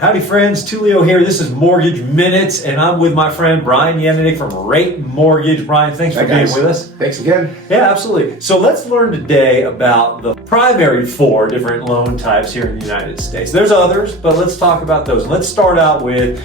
Howdy friends, Tulio here. This is Mortgage Minutes, and I'm with my friend Brian Yennick from Rate Mortgage. Brian, thanks for being with us. Thanks again. Yeah, absolutely. So let's learn today about the primary 4 different loan types here in the United States. There's others, but let's talk about those. Let's start out with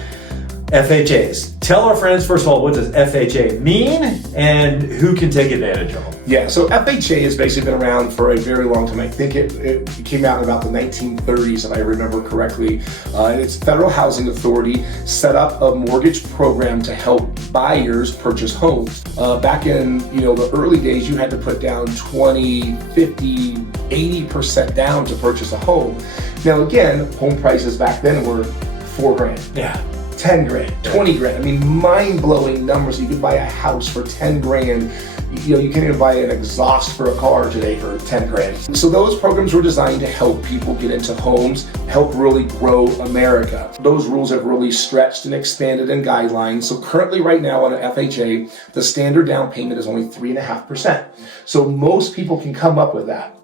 FHAs. Tell our friends, first of all, what does FHA mean and who can take advantage of them? Yeah, so FHA has basically been around for a very long time. I think it came out in about the 1930s, if I remember correctly. It's Federal Housing Authority set up a mortgage program to help buyers purchase homes. Back in the early days, you had to put down 20, 50, 80% down to purchase a home. Now again, home prices back then were $4,000. Yeah. 10 grand, 20 grand. I mean, mind-blowing numbers. You could buy a house for 10 grand. You can't even buy an exhaust for a car today for 10 grand. So those programs were designed to help people get into homes, help really grow America. Those rules have really stretched and expanded in guidelines. So currently right now on an FHA, the standard down payment is only 3.5%. So most people can come up with that,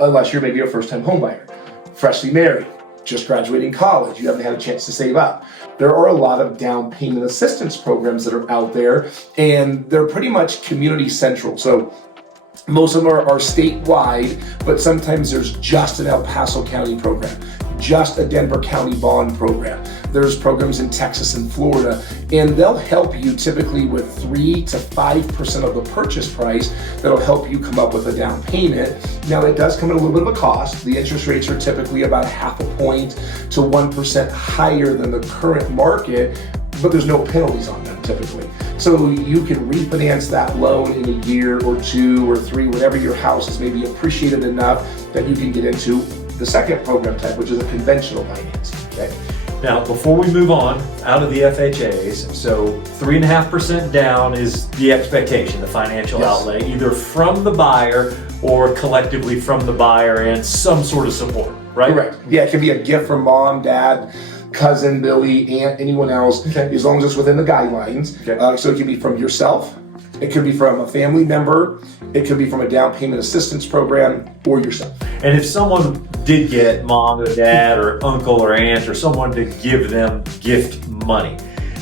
unless you're maybe a first-time home buyer, freshly married, just graduating college, you haven't had a chance to save up. There are a lot of down payment assistance programs that are out there, and they're pretty much community central. So most of them are statewide, but sometimes there's just an El Paso County program, just a Denver County bond program. There's programs in Texas and Florida, and they'll help you typically with 3 to 5% of the purchase price. That'll help you come up with a down payment. Now it does come at a little bit of a cost. The interest rates are typically about 0.5 point to 1% higher than the current market, but there's no penalties on them typically. So you can refinance that loan in a year or 2 or 3, whenever your house is maybe appreciated enough that you can get into the second program type, which is a conventional financing. Okay. Now, before we move on out of the FHAs, so 3.5% down is the expectation, the financial outlay, either from the buyer or collectively from the buyer and some sort of support, right? Correct. Yeah, it can be a gift from mom, dad, cousin, Billy, aunt, anyone else, as long as it's within the guidelines. Okay. So it can be from yourself, it could be from a family member, it could be from a down payment assistance program, or yourself. And if someone did get mom or dad or uncle or aunt or someone to give them gift money,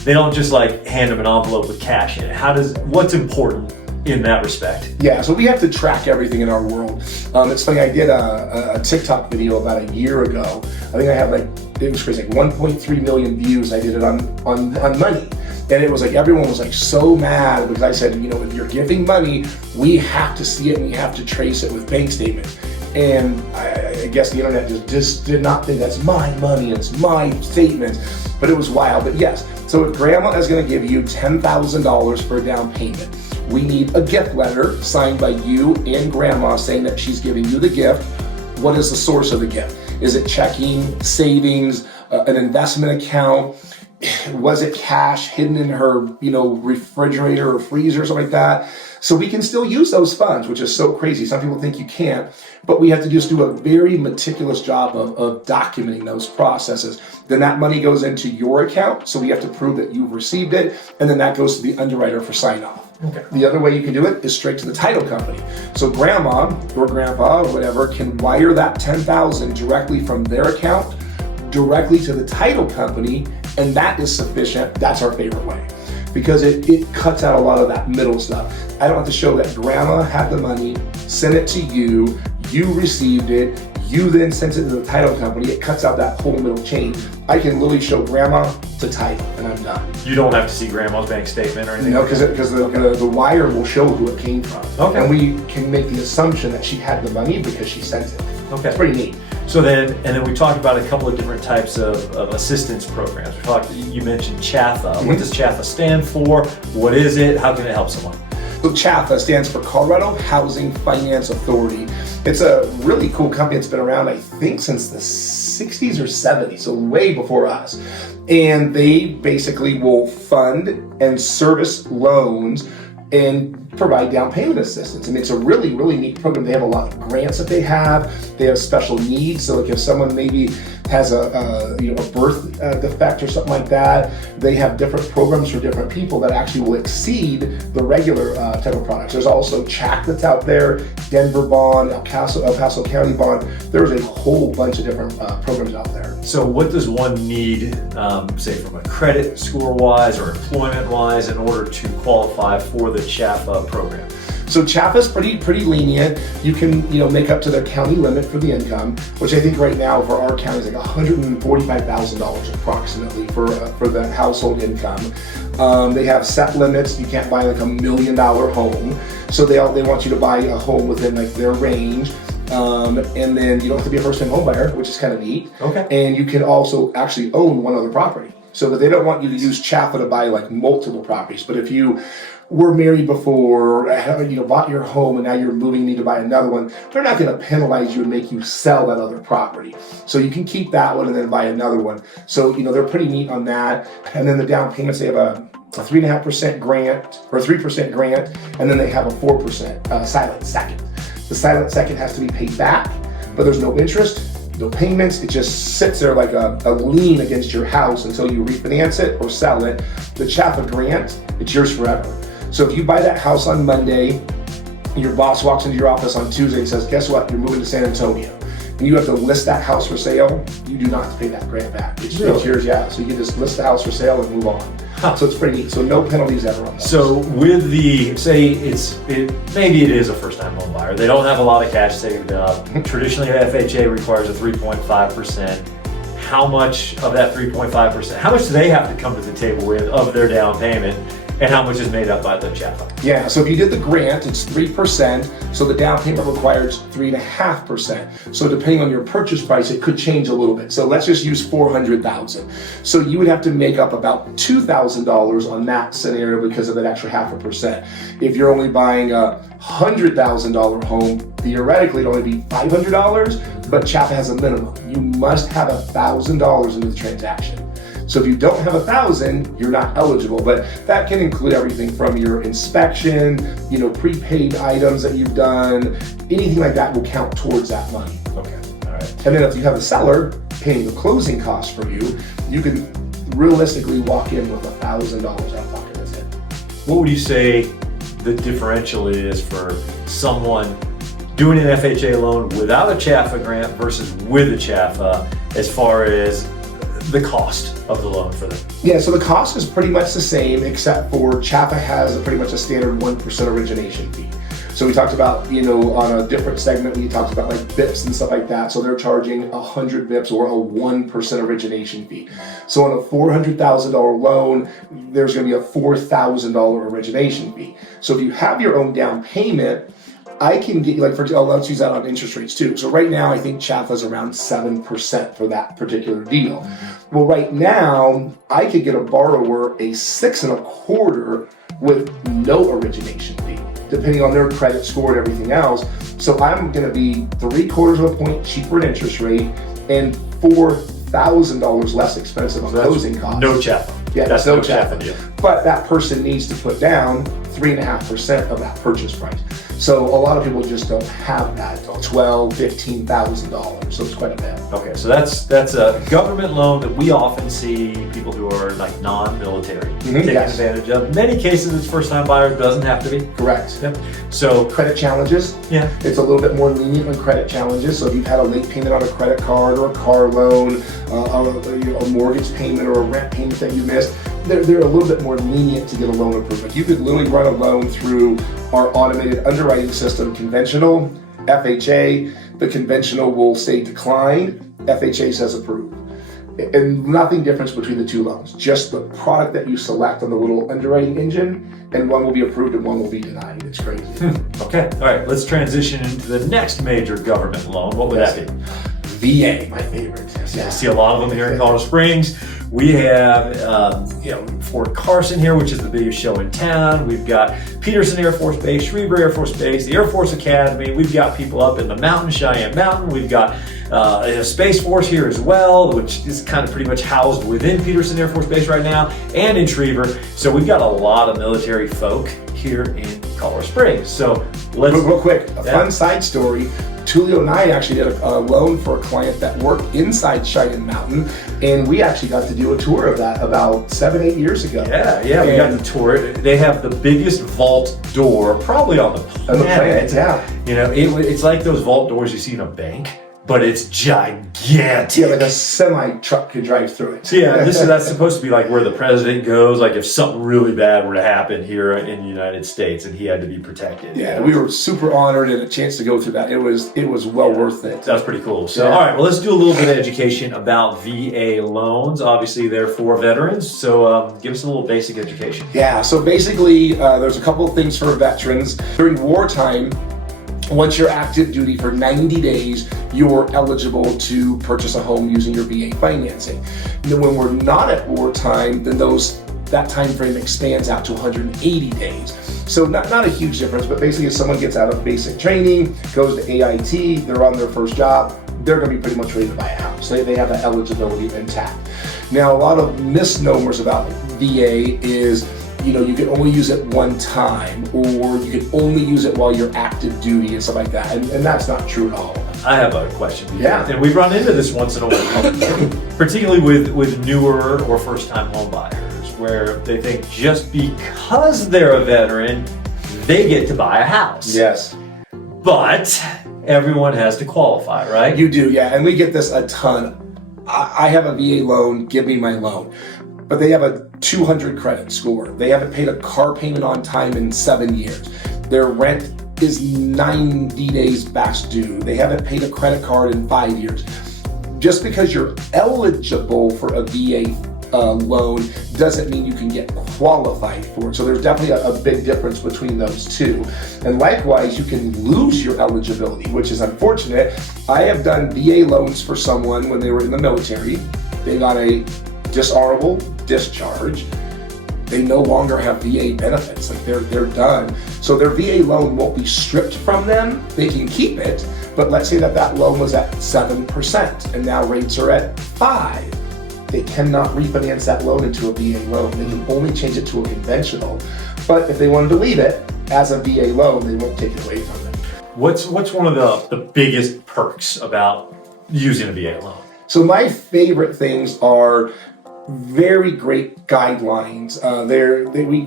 they don't just like hand them an envelope with cash in it. What's important in that respect? Yeah, so we have to track everything in our world. It's funny, I did a TikTok video about a year ago. I think I had it was crazy, 1.3 million views. I did it on money. And it was everyone was so mad because I said, if you're giving money, we have to see it and we have to trace it with bank statement. And I guess the internet just did not think that's my money, it's my statement. But it was wild. But yes, so if grandma is going to give you $10,000 for a down payment, we need a gift letter signed by you and grandma saying that she's giving you the gift. What is the source of the gift? Is it checking, savings, an investment account? Was it cash hidden in her, refrigerator or freezer or something like that? So we can still use those funds, which is so crazy. Some people think you can't, but we have to just do a very meticulous job of documenting those processes. Then that money goes into your account, so we have to prove that you've received it, and then that goes to the underwriter for sign off. Okay. The other way you can do it is straight to the title company. So grandma or grandpa or whatever can wire that $10,000 directly from their account directly to the title company, and that is sufficient. That's our favorite way because it cuts out a lot of that middle stuff. I don't have to show that grandma had the money, sent it to you, you received it, you then sent it to the title company. It cuts out that whole middle chain. I can literally show grandma to title and I'm done. You don't have to see grandma's bank statement or anything? No, because the wire will show who it came from. Okay. And we can make the assumption that she had the money because she sent it. Okay. It's pretty neat. So then we talked about a couple of different types of assistance programs. You mentioned CHFA. What does CHFA stand for? What is it? How can it help someone? So CHFA stands for Colorado Housing Finance Authority. It's a really cool company. It's been around, I think, since the 60s or 70s, so way before us. And they basically will fund and service loans and provide down payment assistance. And it's a really, really neat program. They have a lot of grants that they have. They have special needs. So like if someone maybe has a birth defect or something like that, they have different programs for different people that actually will exceed the regular type of products. There's also CHFA that's out there, Denver bond, El Paso County bond. There's a whole bunch of different programs out there. So what does one need, say from a credit score wise or employment wise, in order to qualify for the CHFA program? So CHFA is pretty lenient. You can make up to their county limit for the income, which I think right now for our county is like $145,000 approximately for the household income. They have set limits. You can't buy like $1 million home, so they want you to buy a home within like their range. And then you don't have to be a first-time home buyer, which is kind of neat. Okay. And you can also actually own one other property. So but they don't want you to use CHFA to buy like multiple properties. But if you were married before, bought your home and now you're moving, need to buy another one, they're not going to penalize you and make you sell that other property. So you can keep that one and then buy another one. So, they're pretty neat on that. And then the down payments, they have a 3.5% grant or 3% grant, and then they have a 4% silent second. The silent second has to be paid back, but there's no interest, no payments. It just sits there like a lien against your house until you refinance it or sell it. The CHFA grant, it's yours forever. So if you buy that house on Monday, your boss walks into your office on Tuesday and says, guess what, you're moving to San Antonio, and you have to list that house for sale, you do not have to pay that grant back. It's yours, yeah. So you can just list the house for sale and move on. So it's pretty neat. So no penalties ever on that. So with the, maybe it is a first-time home buyer. They don't have a lot of cash saved up. Traditionally, FHA requires a 3.5%. How much of that 3.5%, how much do they have to come to the table with of their down payment? And how much is made up by the CHFA? Yeah, so if you did the grant, it's 3%, so the down payment requires 3.5%. So depending on your purchase price, it could change a little bit. So let's just use $400,000. So you would have to make up about $2,000 on that scenario because of that extra 0.5%. If you're only buying a $100,000 home, theoretically it'd only be $500, but CHFA has a minimum. You must have $1,000 into the transaction. So if you don't have 1,000, you're not eligible, but that can include everything from your inspection, prepaid items that you've done, anything like that will count towards that money. Okay, all right. And then if you have a seller paying the closing costs for you, you can realistically walk in with $1,000 out of pocket. That's it. What would you say the differential is for someone doing an FHA loan without a CHFA grant versus with a CHFA as far as the cost of the loan for them? Yeah, so the cost is pretty much the same, except for CHFA has pretty much a standard 1% origination fee. So we talked about, on a different segment, we talked about like BIPs and stuff like that. So they're charging 100 BIPs or a 1% origination fee. So on a $400,000 loan, there's going to be a $4,000 origination fee. So if you have your own down payment, I can get you let's use that on interest rates too. So right now, I think CHFA is around 7% for that particular deal. Well, right now, I could get a borrower a 6.25% with no origination fee, depending on their credit score and everything else. So I'm going to be 0.75 point cheaper in interest rate and $4,000 less expensive on closing costs. No CHFA. Yeah, that's no CHFA deal. But that person needs to put down 3.5% of that purchase price. So a lot of people just don't have that, $12,000, $15,000. So it's quite a bit. Okay, so that's a government loan that we often see people who are like non-military taking advantage of. In many cases, it's first-time buyers, doesn't have to be. Correct. Yep. So credit challenges. Yeah. It's a little bit more lenient on credit challenges. So if you've had a late payment on a credit card or a car loan, a mortgage payment or a rent payment that you missed, they're a little bit more lenient to get a loan approved. Like you could literally run a loan through our automated underwriting system, conventional, FHA. The conventional will say declined, FHA says approved. And nothing difference between the two loans, just the product that you select on the little underwriting engine, and one will be approved and one will be denied. It's crazy. Okay, all right, let's transition into the next major government loan. What would that be? VA, my favorite. Yeah, I see a lot of them here in Colorado Springs. We have, Fort Carson here, which is the biggest show in town. We've got Peterson Air Force Base, Schriever Air Force Base, the Air Force Academy. We've got people up in the mountain, Cheyenne Mountain. We've got a Space Force here as well, which is kind of pretty much housed within Peterson Air Force Base right now, and in Schriever. So we've got a lot of military folk here in Colorado Springs. So let's real quick, a fun side story. Tulio and I actually did a loan for a client that worked inside Cheyenne Mountain, and we actually got to do a tour of that about 7-8 years ago. Yeah, we got to tour it. They have the biggest vault door probably on the planet. Yeah. You know, it's like those vault doors you see in a bank, but it's gigantic. Yeah, like a semi truck could drive through it. So yeah, that's supposed to be like where the president goes, like if something really bad were to happen here in the United States and he had to be protected. Yeah, we were super honored and a chance to go through that. It was well worth it. That's pretty cool. So all right, well, let's do a little bit of education about VA loans. Obviously, they're for veterans, so give us a little basic education. Yeah, so basically, there's a couple of things for veterans. During wartime, once you're active duty for 90 days, you're eligible to purchase a home using your VA financing. And then when we're not at wartime, then that time frame expands out to 180 days. So not a huge difference, but basically if someone gets out of basic training, goes to AIT, they're on their first job, they're gonna be pretty much ready to buy a house. They have that eligibility intact. Now, a lot of misnomers about VA is, you can only use it one time, or you can only use it while you're active duty and stuff like that. And that's not true at all. I have a question. Yeah. And we've run into this once in a while, particularly with newer or first-time home buyers, where they think just because they're a veteran, they get to buy a house. Yes. But everyone has to qualify, right? You do, yeah. And we get this a ton. I have a VA loan, give me my loan. But they have a 200 credit score. They haven't paid a car payment on time in 7 years. Their rent is 90 days past due. They haven't paid a credit card in 5 years. Just because you're eligible for a VA loan doesn't mean you can get qualified for it. So there's definitely a big difference between those two. And likewise, you can lose your eligibility, which is unfortunate. I have done VA loans for someone when they were in the military. They got a dishonorable discharge. They no longer have VA benefits. Like they're done. So their VA loan won't be stripped from them. They can keep it, but let's say that loan was at 7% and now rates are at 5%. They cannot refinance that loan into a VA loan. They can only change it to a conventional. But if they wanted to leave it as a VA loan, they won't take it away from them. What's one of the biggest perks about using a VA loan? So my favorite things are very great guidelines.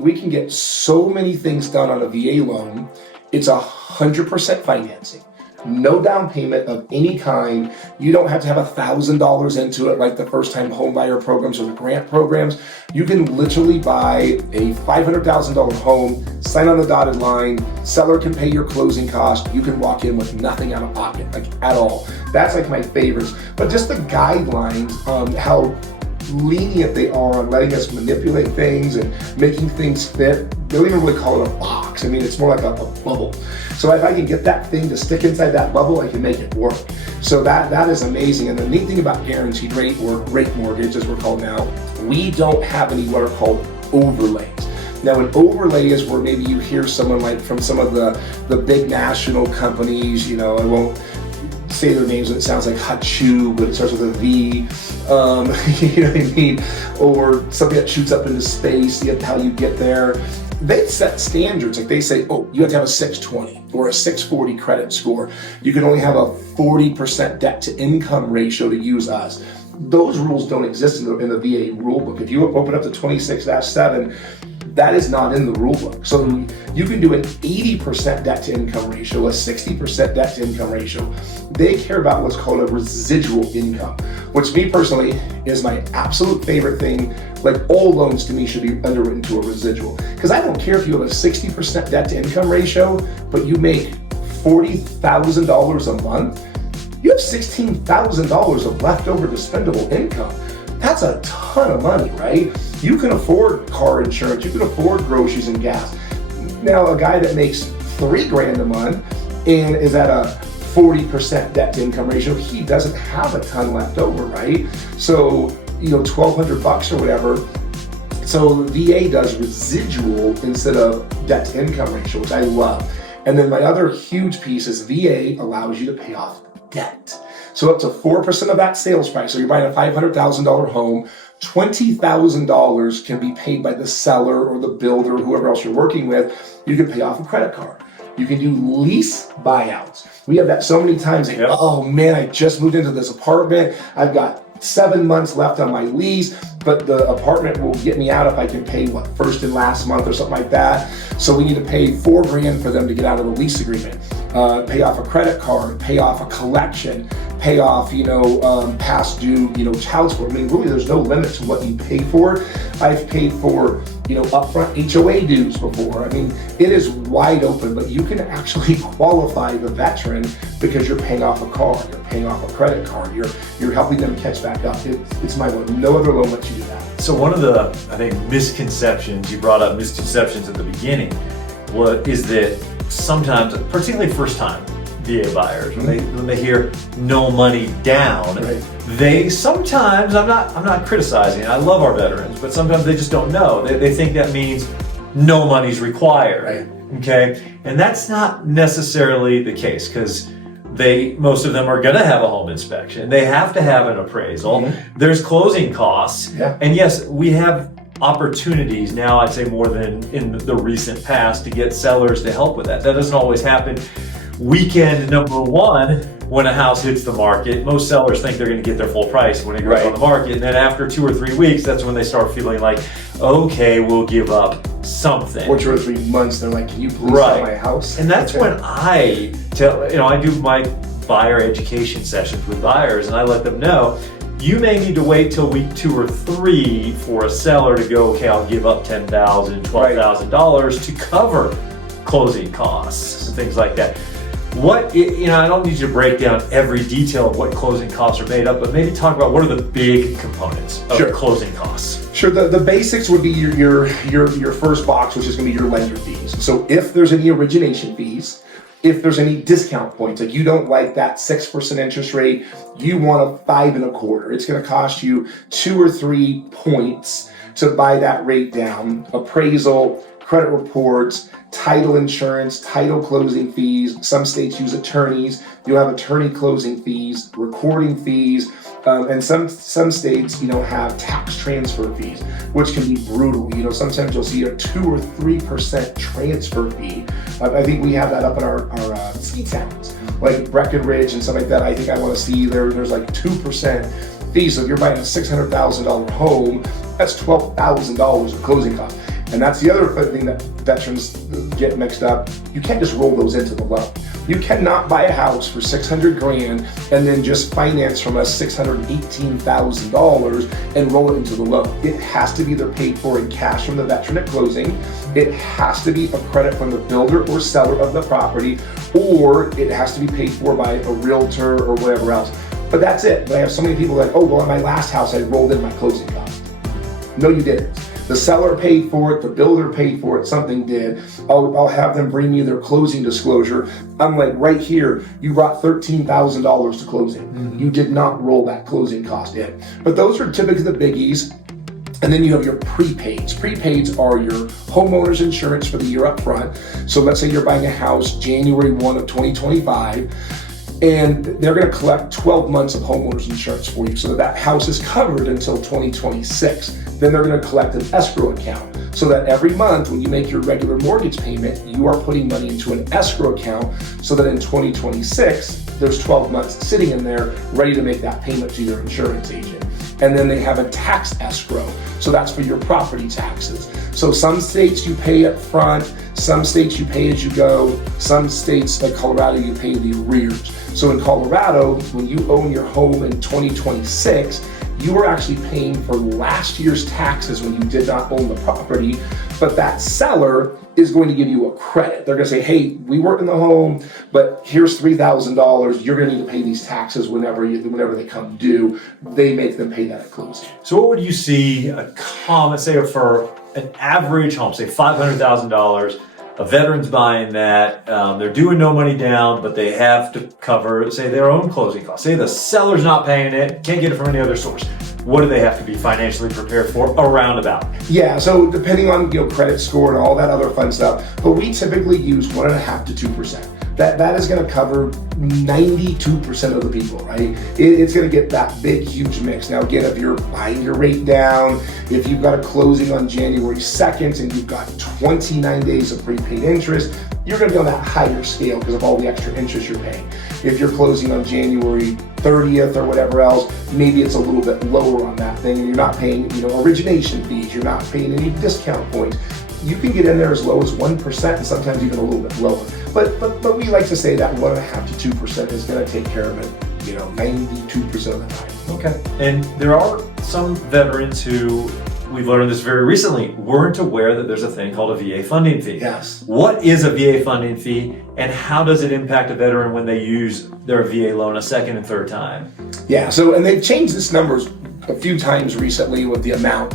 We can get so many things done on a VA loan. It's 100% financing. No down payment of any kind. You don't have to have $1,000 into it like the first time home buyer programs or the grant programs. You can literally buy a $500,000 home, sign on the dotted line, seller can pay your closing cost. You can walk in with nothing out of pocket, like at all. That's like my favorites. But just the guidelines on how lenient they are on letting us manipulate things and making things fit. They don't even really call it a box. I mean, it's more like a bubble. So if I can get that thing to stick inside that bubble, I can make it work. So that is amazing. And the neat thing about guaranteed rate, or rate mortgage as we're called now, we don't have any what are called overlays. Now, an overlay is where maybe you hear someone like from some of the big national companies, I won't say their names, and it sounds like Hachu, but it starts with a V, you know what I mean? Or something that shoots up into space, how you get there. They set standards, like they say, oh, you have to have a 620 or a 640 credit score. You can only have a 40% debt to income ratio to use us. Those rules don't exist in the VA rulebook. If you open up to 26-7, that is not in the rule book. So you can do an 80% debt to income ratio, a 60% debt to income ratio. They care about what's called a residual income, which me personally is my absolute favorite thing. Like all loans to me should be underwritten to a residual. Because I don't care if you have a 60% debt to income ratio, but you make $40,000 a month, you have $16,000 of leftover dispendable income. That's a ton of money, right? You can afford car insurance, you can afford groceries and gas. Now, a guy that makes $3,000 a month and is at a 40% debt to income ratio, he doesn't have a ton left over, right? So, $1,200 or whatever. So VA does residual instead of debt to income ratio, which I love. And then my other huge piece is VA allows you to pay off debt. So up to 4% of that sales price. So you're buying a $500,000 home, $20,000 can be paid by the seller or the builder, whoever else you're working with. You can pay off a credit card. You can do lease buyouts. We have that so many times. Like, oh man, I just moved into this apartment. I've got 7 months left on my lease, but the apartment will get me out if I can pay first and last month or something like that. So we need to pay $4,000 for them to get out of the lease agreement. Pay off a credit card, pay off a collection, pay off, past due, child support. I mean, really, there's no limit to what you pay for. I've paid for, upfront HOA dues before. I mean, it is wide open, but you can actually qualify the veteran because you're paying off a car, you're paying off a credit card, you're helping them catch back up. It's my loan. No other loan lets you do that. So one of the, I think, misconceptions, you brought up misconceptions at the beginning, is that sometimes, particularly first-time VA buyers, when they hear no money down, they sometimes, I'm not criticizing, I love our veterans, but sometimes they just don't know. They think that means no money's required, okay? And that's not necessarily the case, because most of them are gonna have a home inspection. They have to have an appraisal. There's closing costs. And yes, we have opportunities now, I'd say more than in the recent past, to get sellers to help with that. That doesn't always happen. Weekend number one, when a house hits the market, most sellers think they're going to get their full price when it goes on the market. And then after 2 or 3 weeks, that's when they start feeling like, okay, we'll give up something. Or 2 or 3 months, they're like, can you please sell my house? And that's when I tell, I do my buyer education sessions with buyers, and I let them know, you may need to wait till week 2 or 3 for a seller to go, okay, I'll give up $10,000, $12,000 to cover closing costs and things like that. I don't need you to break down every detail of what closing costs are made up, but maybe talk about what are the big components of closing costs. Sure, the basics would be your first box, which is going to be your lender fees. So if there's any origination fees, if there's any discount points, like you don't like that 6% interest rate, you want a 5.25%. It's going to cost you 2 or 3 points to buy that rate down. Appraisal, credit reports, title insurance, title closing fees. Some states use attorneys. You'll have attorney closing fees, recording fees, and some states, have tax transfer fees, which can be brutal. Sometimes you'll see a 2 or 3% transfer fee. I think we have that up in our ski towns, like Breckenridge and stuff like that. I think I want to see there's like 2% fees. So if you're buying a $600,000 home, that's $12,000 of closing costs. And that's the other thing that veterans get mixed up. You can't just roll those into the loan. You cannot buy a house for $600,000 and then just finance from us $618,000 and roll it into the loan. It has to be either paid for in cash from the veteran at closing. It has to be a credit from the builder or seller of the property, or it has to be paid for by a realtor or whatever else. But that's it. But I have so many people like, oh, well, in my last house, I rolled in my closing costs. No, you didn't. The seller paid for it, the builder paid for it, something did. I'll have them bring me their closing disclosure. I'm like, right here, you brought $13,000 to closing. You did not roll that closing cost in. But those are typically the biggies. And then you have your prepaids. Prepaids are your homeowner's insurance for the year up front. So let's say you're buying a house January 1 of 2025. And they're going to collect 12 months of homeowner's insurance for you so that house is covered until 2026. Then they're going to collect an escrow account so that every month when you make your regular mortgage payment, you are putting money into an escrow account so that in 2026, there's 12 months sitting in there ready to make that payment to your insurance agent. And then they have a tax escrow. So that's for your property taxes. So some states you pay up front, some states you pay as you go, some states like Colorado you pay the arrears. So in Colorado, when you own your home in 2026, you are actually paying for last year's taxes when you did not own the property, but that seller is going to give you a credit. They're going to say, hey, we weren't in the home, but here's $3,000. You're going to need to pay these taxes whenever they come due. They make them pay that at closing. So what would you see a common, say for an average home, say $500,000, a veteran's buying that, they're doing no money down, but they have to cover, say, their own closing costs. Say the seller's not paying it, can't get it from any other source. What do they have to be financially prepared for around about? Yeah, so depending on credit score and all that other fun stuff, but we typically use 1.5% to 2%. that is going to cover 92% of the people, right? It's going to get that big, huge mix. Now, again, if you're buying your rate down, if you've got a closing on January 2nd and you've got 29 days of prepaid interest, you're going to be on that higher scale because of all the extra interest you're paying. If you're closing on January 30th or whatever else, maybe it's a little bit lower on that thing, and you're not paying, origination fees, you're not paying any discount points. You can get in there as low as 1% and sometimes even a little bit lower. But we like to say that 1.5 to 2% is going to take care of it, 92% of the time. Okay. And there are some veterans who, we've learned this very recently, weren't aware that there's a thing called a VA funding fee. Yes. What is a VA funding fee, and how does it impact a veteran when they use their VA loan a second and third time? Yeah, so, and they've changed this numbers a few times recently with the amount.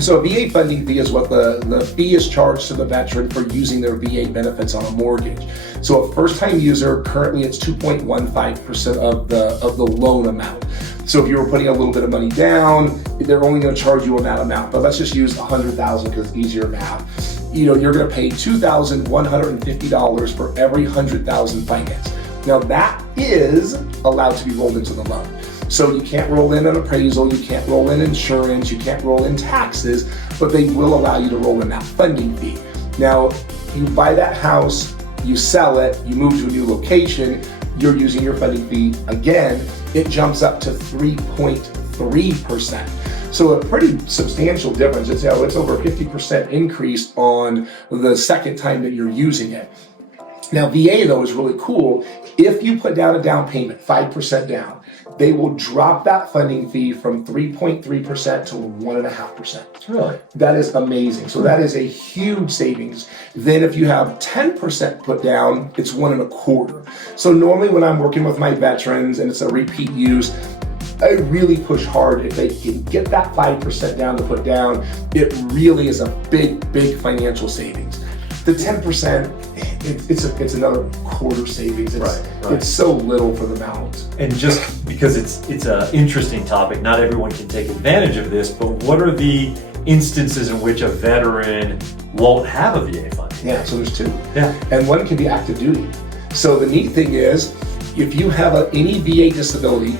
So a VA funding fee is what the fee is charged to the veteran for using their VA benefits on a mortgage. So a first-time user, currently it's 2.15% of the loan amount. So if you were putting a little bit of money down, they're only going to charge you on that amount. But let's just use $100,000 because it's easier math. You're going to pay $2,150 for every $100,000 finance. Now that is allowed to be rolled into the loan. So you can't roll in an appraisal, you can't roll in insurance, you can't roll in taxes, but they will allow you to roll in that funding fee. Now, you buy that house, you sell it, you move to a new location, you're using your funding fee again, it jumps up to 3.3%. So a pretty substantial difference. It's over a 50% increase on the second time that you're using it. Now, VA though is really cool. If you put down a down payment, 5% down, they will drop that funding fee from 3.3% to 1.5%. Really? That is amazing. So that is a huge savings. Then if you have 10% put down, it's 1.25%. So normally when I'm working with my veterans and it's a repeat use, I really push hard. If they can get that 5% down to put down, it really is a big, big financial savings. The 10%, it's another quarter savings. Right. It's so little for the balance. And just because it's an interesting topic, not everyone can take advantage of this, but what are the instances in which a veteran won't have a VA fund? Yeah, so there's two. Yeah. And one can be active duty. So the neat thing is, if you have any VA disability,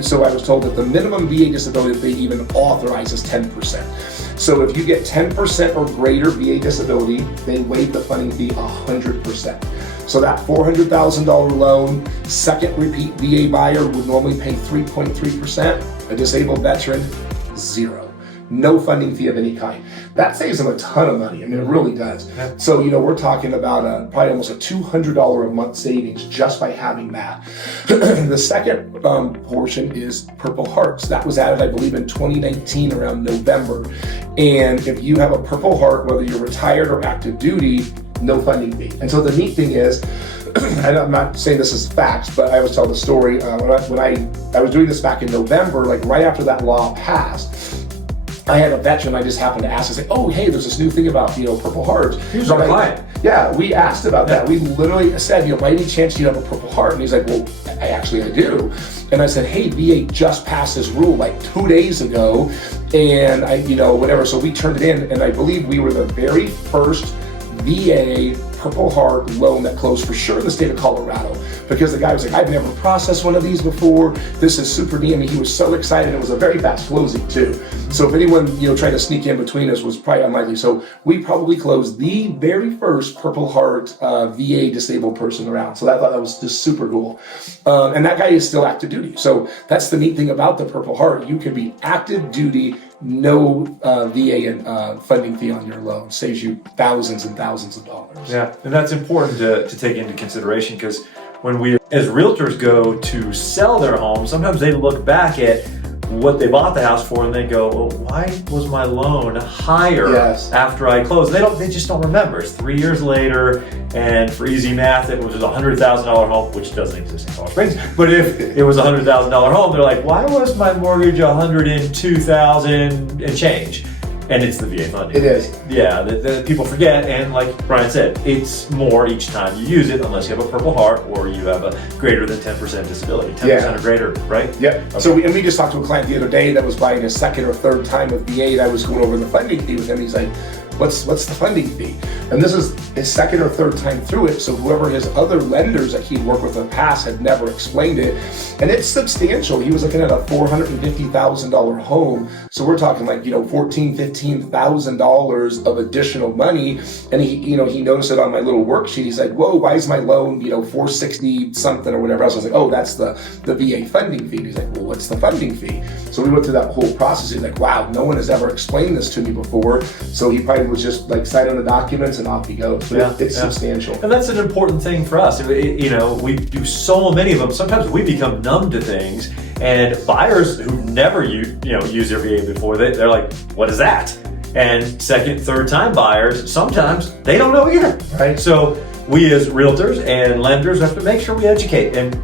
so I was told that the minimum VA disability that they even authorize is 10%. So if you get 10% or greater VA disability, they waive the funding fee 100%. So that $400,000 loan, second repeat VA buyer would normally pay 3.3%. A disabled veteran, 0. No funding fee of any kind. That saves them a ton of money. I mean, it really does. So, we're talking about probably almost a $200 a month savings just by having that. The second portion is Purple Hearts. That was added, I believe, in 2019 around November. And if you have a Purple Heart, whether you're retired or active duty, no funding fee. And so the neat thing is, and I'm not saying this is facts, but I always tell the story, when I was doing this back in November, like right after that law passed, I had a veteran I just happened to ask and say, oh, hey, there's this new thing about, Purple Hearts. He was our client. Yeah, we asked about that. We literally said, by any chance do you have a Purple Heart? And he's like, well, I do. And I said, hey, VA just passed this rule like 2 days ago. And whatever. So we turned it in, and I believe we were the very first VA Purple Heart loan that closed for sure in the state of Colorado, because the guy was like, I've never processed one of these before. This is super neat. I mean, he was so excited. It was a very fast closing too. So if anyone, tried to sneak in between us, was probably unlikely. So we probably closed the very first Purple Heart VA disabled person around. So that was just super cool. And that guy is still active duty. So that's the neat thing about the Purple Heart. You can be active duty, no VA funding fee on your loan. Saves you thousands and thousands of dollars. Yeah, and that's important to take into consideration, because when we as realtors go to sell their home, sometimes they look back at what they bought the house for and they go, well, why was my loan higher after I closed? They just don't remember. It's 3 years later, and for easy math, it was a $100,000 home, which doesn't exist in Colorado Springs. But if it was a $100,000 home, they're like, why was my mortgage $102,000 and change? And it's the VA funding. It is. Yeah, the people forget, and like Brian said, it's more each time you use it, unless you have a Purple Heart or you have a greater than 10% disability. 10% or greater, right? Yeah. Okay. So we just talked to a client the other day that was buying a second or third time with VA, and I was going over the funding fee with him. He's like, what's the funding fee? And this is his second or third time through it, so whoever his other lenders that he'd worked with in the past had never explained it. And it's substantial. He was looking at a $450,000 home. So we're talking like, $14,000, $15,000 of additional money. And he noticed it on my little worksheet. He's like, whoa, why is my loan, 460 something or whatever else? I was like, oh, that's the VA funding fee. And he's like, well, what's the funding fee? So we went through that whole process. He's like, wow, no one has ever explained this to me before. So he probably was just like sign on the documents and off he goes. But it's substantial. And that's an important thing for us. We do so many of them. Sometimes we become numb to things, and buyers who never used their VA before, they're like, what is that? And second, third time buyers, sometimes they don't know either. Right. So we as realtors and lenders have to make sure we educate. And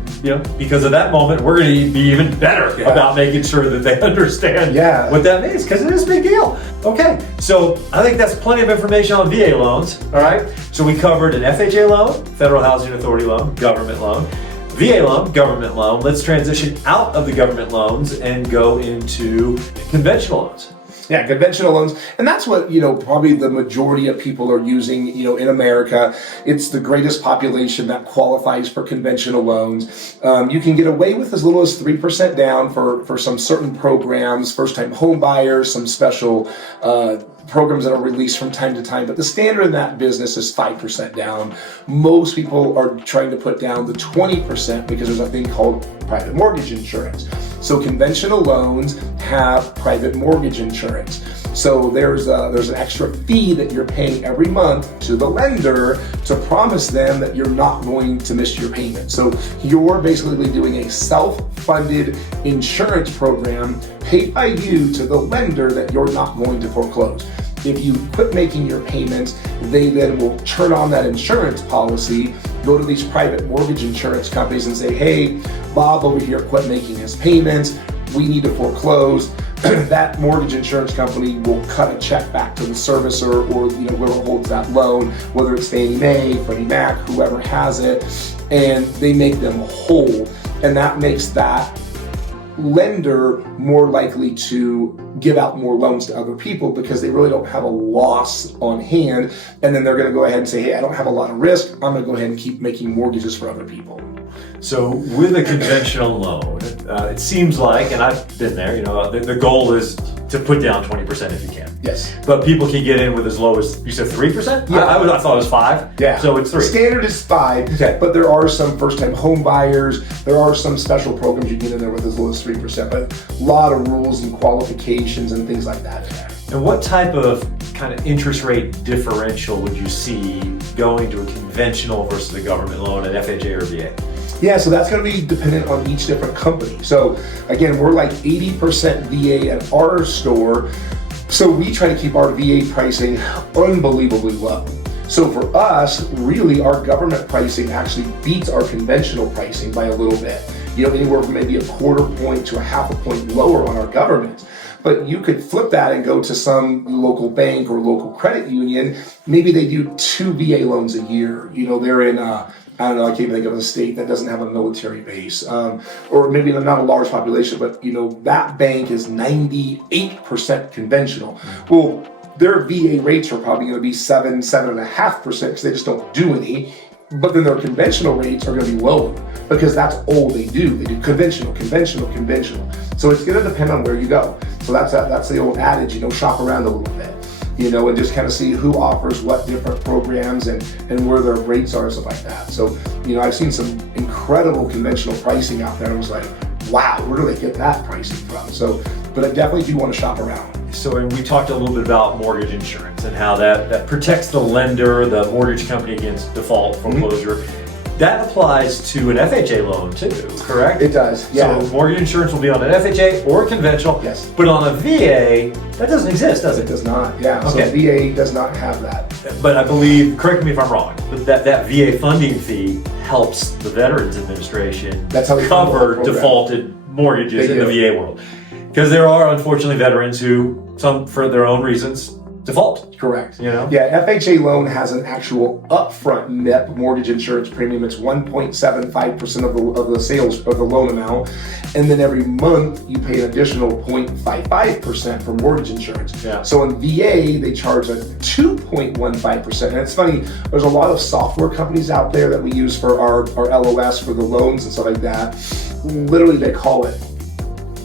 because of that moment, we're going to be even better about making sure that they understand what that means, because it is a big deal. Okay, so I think that's plenty of information on VA loans. All right, so we covered an FHA loan, Federal Housing Authority loan, government loan, VA loan, government loan. Let's transition out of the government loans and go into conventional loans. Yeah, conventional loans. And that's what, probably the majority of people are using, in America. It's the greatest population that qualifies for conventional loans. You can get away with as little as 3% down for some certain programs, first-time home buyers, some special programs that are released from time to time, but the standard in that business is 5% down. Most people are trying to put down the 20% because there's a thing called private mortgage insurance. So conventional loans have private mortgage insurance. So there's an extra fee that you're paying every month to the lender to promise them that you're not going to miss your payment. So you're basically doing a self-funded insurance program paid by you to the lender that you're not going to foreclose. If you quit making your payments, they then will turn on that insurance policy, go to these private mortgage insurance companies and say, hey, Bob over here quit making his payments, we need to foreclose. That mortgage insurance company will cut a check back to the servicer or whoever holds that loan, whether it's Fannie Mae, Freddie Mac, whoever has it, and they make them whole. And that makes that lender more likely to give out more loans to other people because they really don't have a loss on hand. And then they're going to go ahead and say, hey, I don't have a lot of risk. I'm going to go ahead and keep making mortgages for other people. So with a conventional loan, it seems like, and I've been there, the goal is to put down 20% if you can. Yes. But people can get in with as low as, you said 3%? Yeah. I thought it was 5. Yeah. So it's 3. Standard is 5. Okay. But there are some first-time home buyers. There are some special programs you get in there with as low as 3%. But a lot of rules and qualifications and things like that. And what type of kind of interest rate differential would you see going to a conventional versus a government loan, an FHA or VA? Yeah, so that's going to be dependent on each different company. So again, we're like 80% VA at our store. So we try to keep our VA pricing unbelievably low. So for us, really our government pricing actually beats our conventional pricing by a little bit. Anywhere from maybe a 1/4 point to a 1/2 point lower on our government. But you could flip that and go to some local bank or local credit union. Maybe they do 2 VA loans a year. They're in I don't know, I can't think of a state that doesn't have a military base, or maybe not a large population, but that bank is 98% conventional. Well, their VA rates are probably going to be 7.5% because they just don't do any. But then their conventional rates are going to be lower because that's all they do. They do conventional. So it's going to depend on where you go. So that's the old adage, shop around a little bit. And just kind of see who offers what different programs and where their rates are and stuff like that. So, I've seen some incredible conventional pricing out there. I was like, wow, where do they get that pricing from? So, but I definitely do want to shop around. So, and we talked a little bit about mortgage insurance and how that protects the lender, the mortgage company against default, foreclosure. Mm-hmm. That applies to an FHA loan too, correct? It does, yeah. So mortgage insurance will be on an FHA or conventional. Yes. But on a VA, that doesn't exist, does it? It does not, yeah. Okay. So VA does not have that. But I believe, correct me if I'm wrong, but that VA funding fee helps the Veterans Administration cover defaulted mortgages in the VA world. Because there are unfortunately veterans who, some for their own reasons, default. Correct. You know? Yeah, FHA loan has an actual upfront MIP, mortgage insurance premium. It's 1.75% of the sales of the loan amount, and then every month you pay an additional 0.55% for mortgage insurance. Yeah. So in VA they charge a 2.15%, and it's funny. There's a lot of software companies out there that we use for our LOS for the loans and stuff like that. Literally, they call it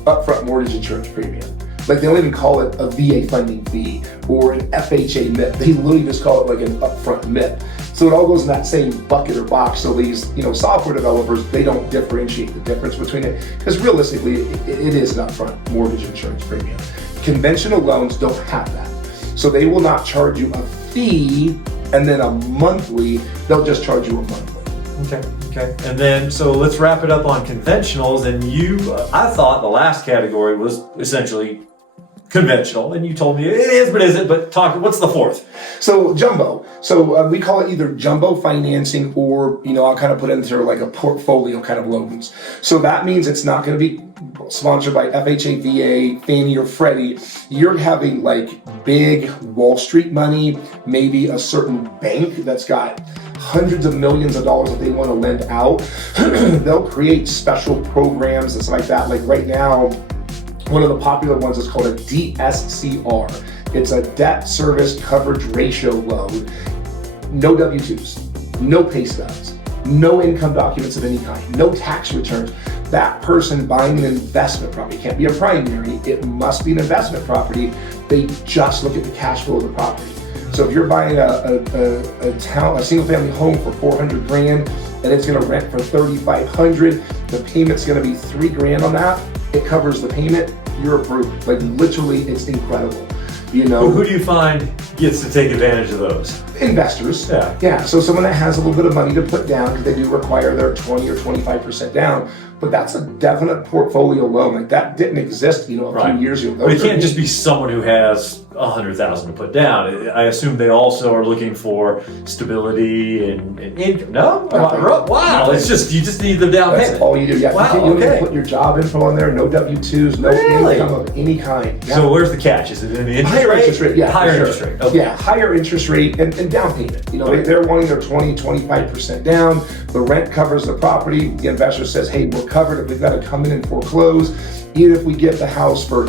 upfront mortgage insurance premium. Like, they don't even call it a VA funding fee or an FHA MIP. They literally just call it like an upfront MIP. So it all goes in that same bucket or box. So these, software developers, they don't differentiate the difference between it, because realistically, it is an upfront mortgage insurance premium. Conventional loans don't have that. So they will not charge you a fee and then a monthly. They'll just charge you a monthly. Okay. And then, so let's wrap it up on conventionals. And I thought the last category was essentially conventional, and you told me it is, but isn't. But what's the fourth? So jumbo. So we call it either jumbo financing, or I'll kind of put it into like a portfolio kind of loans. So that means it's not going to be sponsored by FHA, VA, Fannie, or Freddie. You're having like big Wall Street money, maybe a certain bank that's got hundreds of millions of dollars that they want to lend out. They'll create special programs and stuff like that. Like right now, one of the popular ones is called a DSCR. It's a debt service coverage ratio loan. No W-2s, no pay stubs, no income documents of any kind, no tax returns. That person buying an investment property, can't be a primary, it must be an investment property. They just look at the cash flow of the property. So if you're buying a single family home for $400,000 and it's going to rent for $3,500, the payment's going to be $3,000 on that. It covers the payment. You're approved. Like, literally, it's incredible. Who do you find gets to take advantage of those? Investors. Yeah. So someone that has a little bit of money to put down, because they do require their 20 or 25% down. But that's a definite portfolio loan. Like, that didn't exist, a few years ago. But it can't just be someone who has $100,000 to put down. I assume they also are looking for stability and income. No? Wow. It's just, you just need the down payment. That's all you do. Yeah. Wow, you don't even put your job info on there. No W-2s. No income of any kind. Yeah. So where's the catch? Is it in the interest rate? Higher interest rate. Yeah. Higher interest rate. Okay. Yeah. Higher interest rate and down payment. They're wanting their 20-25% down. The rent covers the property. The investor says, hey, we're covered if we've got to come in and foreclose. Even if we get the house for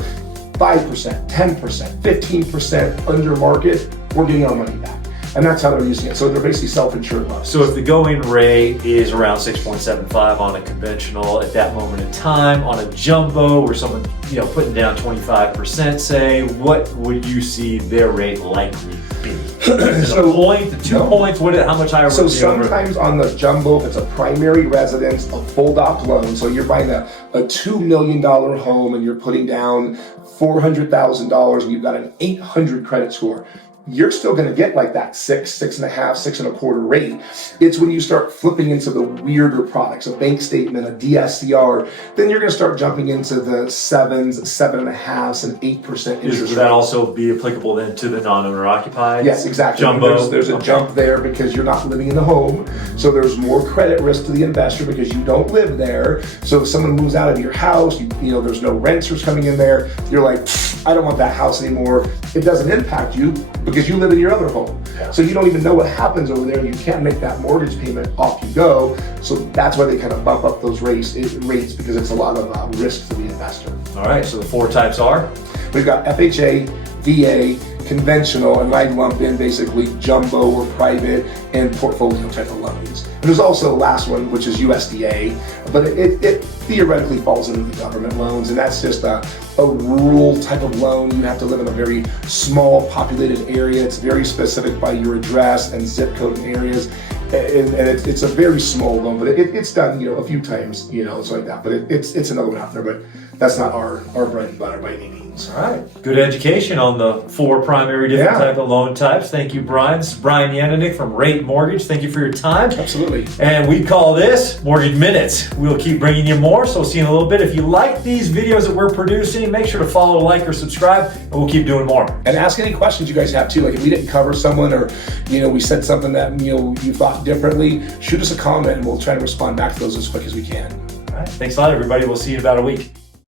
5%, 10%, 15% under market, we're getting our money back. And that's how they're using it. So they're basically self-insured loans. So if the going rate is around 6.75 on a conventional at that moment in time, on a jumbo where someone, putting down 25%, say, what would you see their rate likely be? So, a point, 2 points, how much higher would it be? So sometimes on the jumbo, if it's a primary residence, a full doc loan, so you're buying a $2 million home and you're putting down $400,000 and you've got an 800 credit score, you're still going to get like that 6.5, 6.25 rate. It's when you start flipping into the weirder products, a bank statement, a DSCR, then you're going to start jumping into the 7s, 7.5s, and 8% interest rate. Would that also be applicable then to the non-owner occupied? Yes, exactly. Jumbo. There's a jump there because you're not living in the home. So there's more credit risk to the investor because you don't live there. So if someone moves out of your house, there's no renters coming in there, you're like, I don't want that house anymore. It doesn't impact you because you live in your other home. Yeah. So you don't even know what happens over there. You can't make that mortgage payment, off you go. So that's why they kind of bump up those rates because it's a lot of risk to the investor. All right, so the 4 types are? We've got FHA, VA, conventional, and I lump in basically jumbo or private and portfolio type of loans. And there's also the last one, which is USDA, but it theoretically falls into the government loans, and that's just a rural type of loan. You have to live in a very small populated area. It's very specific by your address and zip code in areas. And it's a very small loan, but it's done, a few times, it's like that. But it's another one out there, but that's not our bread and butter by any means. All right. Good education on the 4 primary different type of loan types. Thank you, Brian. This is Brian Yannick from Rate Mortgage. Thank you for your time. Absolutely. And we call this Mortgage Minutes. We'll keep bringing you more, so we'll see you in a little bit. If you like these videos that we're producing, make sure to follow, like, or subscribe, and we'll keep doing more. And ask any questions you guys have too. Like if we didn't cover someone or, we said something that, you thought differently, shoot us a comment and we'll try to respond back to those as quick as we can. All right. Thanks a lot, everybody. We'll see you in about a week.